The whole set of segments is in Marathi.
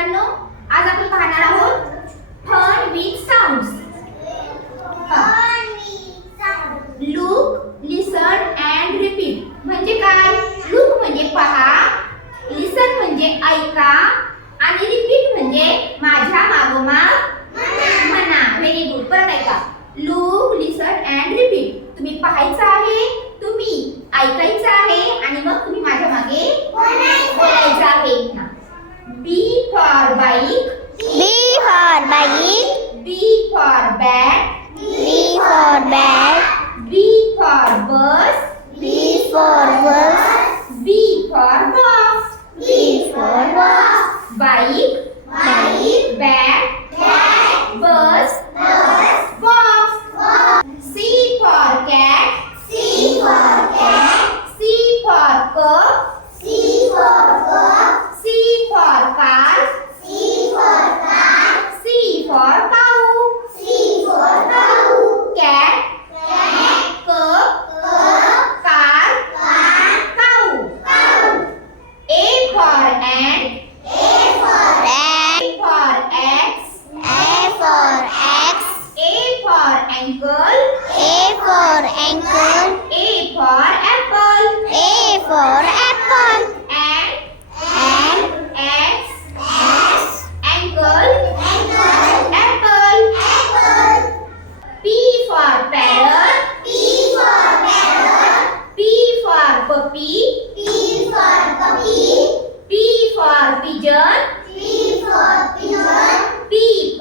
मित्रांनो आज आपण पाहणार आहोत fun with sound look listen and repeat म्हणजे काय? लुक म्हणजे पहा लिसन म्हणजे ऐका आणि रिपीट म्हणजे माझ्या मागोमाग म्हणा. व्हेरी गुड परत ऐका. लुक लिसन अँड रिपीट तुम्ही पाहायचं आहे? for wolf. B for box. B for box. Bike. Bike. Bag.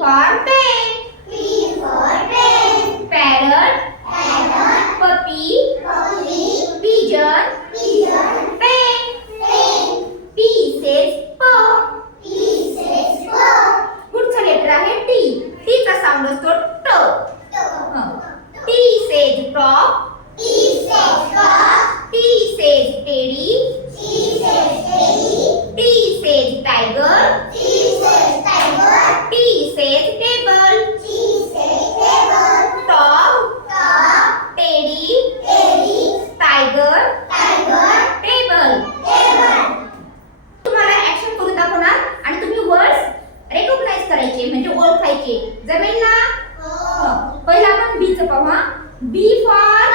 வார்த்தை करायचे म्हणजे ओळखायचे. जमेल ना? पहिला आपण बीच पाहू B for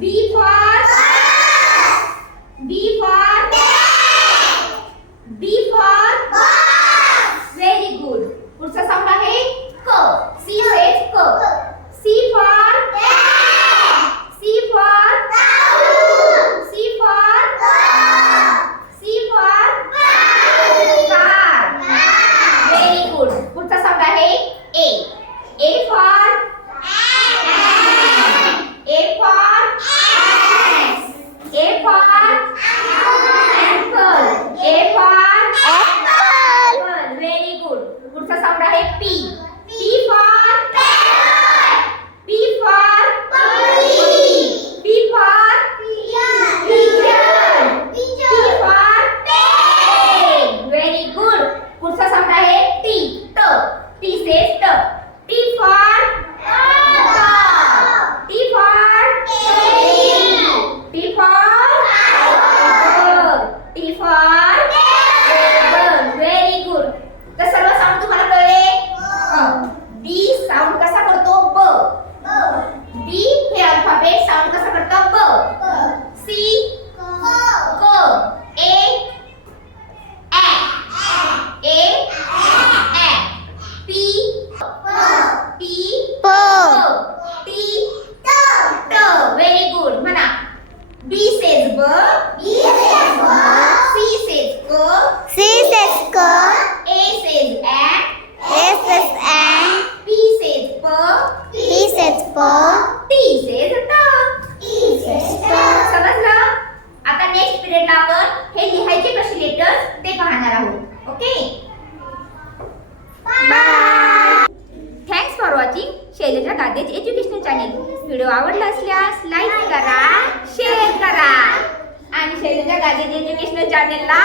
B for pra repi. P P P T Very good. म्हणा B says B B says B C says K C says K A says A says A P says P P says P video आवडला असल्यास लाईक करा शेअर करा. आणि शैलजा गागे एज्युकेशनल चॅनेलला